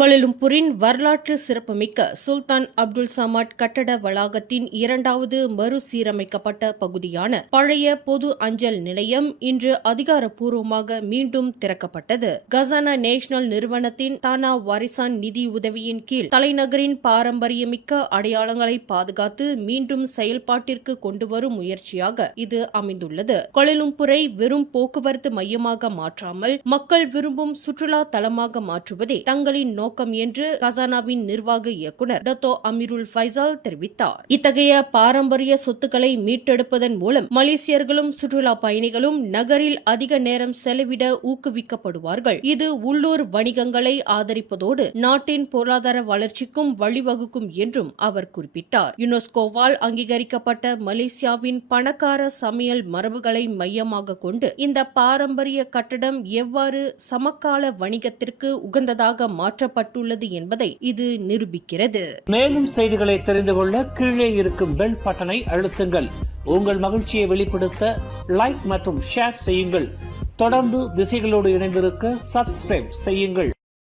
கோலாலம்பூரின் வரலாற்று சிறப்புமிக்க சுல்தான் அப்துல் சமாட் கட்டட வளாகத்தின் இரண்டாவது மறுசீரமைக்கப்பட்ட பகுதியான பழைய பொது அஞ்சல் நிலையம் இன்று அதிகாரப்பூர்வமாக மீண்டும் திறக்கப்பட்டது. கசானா நேஷனல் நிறுவனத்தின் தானா வாரிசான் நிதி உதவியின் கீழ் தலைநகரின் பாரம்பரியமிக்க அடையாளங்களை பாதுகாத்து மீண்டும் செயல்பாட்டிற்கு கொண்டுவரும் முயற்சியாக இது அமைந்துள்ளது. கோலாலம்பூரை வெறும் போக்குவரத்து மையமாக மாற்றாமல் மக்கள் விரும்பும் சுற்றுலா தலமாக மாற்றுவதே தங்களின் நோக்கம் என்று கசானாவின் நிர்வாக இயக்குநர் டத்தோ அமீருல் ஃபைசால் தெரிவித்தார். இத்தகைய பாரம்பரிய சொத்துக்களை மீட்டெடுப்பதன் மூலம் மலேசியர்களும் சுற்றுலா பயணிகளும் நகரில் அதிக நேரம் செலவிட ஊக்குவிக்கப்படுவார்கள். இது உள்ளூர் வணிகங்களை ஆதரிப்பதோடு நாட்டின் பொருளாதார வளர்ச்சிக்கும் வழிவகுக்கும் என்றும் அவர் குறிப்பிட்டார். யுனெஸ்கோவால் அங்கீகரிக்கப்பட்ட மலேசியாவின் பணக்கார சமையல் மரபுகளை மையமாக கொண்டு இந்த பாரம்பரிய கட்டடம் எவ்வாறு சமகால வணிகத்திற்கு உகந்ததாக மாற்றப்பட்டுள்ளது என்பதை இது நிரூபிக்கிறது. மேலும் செய்திகளை தெரிந்து கொள்ள கீழே இருக்கும் பெல் பட்டனை அழுத்துங்கள். உங்கள் மகிழ்ச்சியை வெளிப்படுத்த லைக் மற்றும் ஷேர் செய்யுங்கள். தொடர்ந்து திசைகளோடு இணைந்திருக்க சப்ஸ்கிரைப் செய்யுங்கள்.